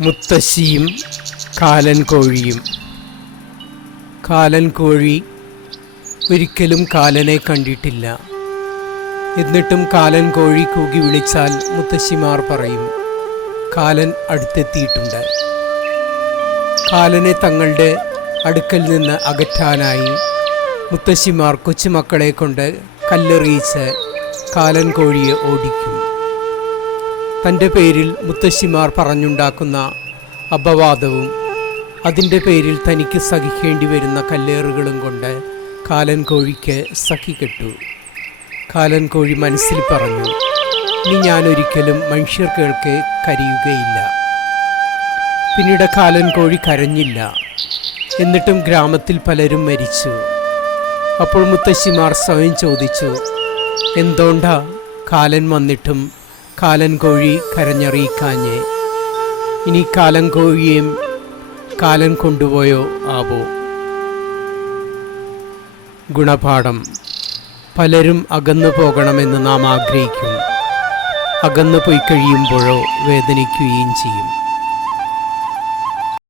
മുത്തശ്ശിയും കാലൻ കോഴിയും. കാലൻ കോഴി ഒരിക്കലും കാലനെ കണ്ടിട്ടില്ല. എന്നിട്ടും കാലൻ കോഴി കൂകി വിളിച്ചാൽ മുത്തശ്ശിമാർ പറയും കാലൻ അടുത്തെത്തിയിട്ടുണ്ട്. കാലനെ തങ്ങളുടെ അടുക്കൽ നിന്ന് അകറ്റാനായി മുത്തശ്ശിമാർ കൊച്ചുമക്കളെ കൊണ്ട് കല്ലെറിയിച്ച് കാലൻ കോഴിയെ ഓടിക്കും. തന്റെ പേരിൽ മുത്തശ്ശിമാർ പറഞ്ഞുണ്ടാക്കുന്ന അപവാദവും അതിന്റെ പേരിൽ തനിക്ക് സഹിക്കേണ്ടി വരുന്ന കല്ലേറുകളും കൊണ്ട് കാലൻ കോഴിക്ക് സഖി കെട്ടു. കാലൻ കോഴി മനസ്സിൽ പറഞ്ഞു ഇനി ഞാനൊരിക്കലും മനുഷ്യർ കേൾക്ക് കരയുകയില്ല. പിന്നീട് കാലൻ കോഴി കരഞ്ഞില്ല. എന്നിട്ടും ഗ്രാമത്തിൽ പലരും മരിച്ചു. അപ്പോൾ മുത്തശ്ശിമാർ സ്വയം ചോദിച്ചു എന്തോണ്ടാ കാലൻ വന്നിട്ടും കാലൻ കോഴി കരഞ്ഞറിയിക്കാഞ്ഞ്. ഇനി കാലൻ കോഴിയെയും കാലൻ കൊണ്ടുപോയോ ആവോ? ഗുണപാഠം. പലരും അകന്നു പോകണമെന്ന് നാം ആഗ്രഹിക്കും. അകന്നു പോയി കഴിയുമ്പോഴോ വേദനിക്കുകയും ചെയ്യും.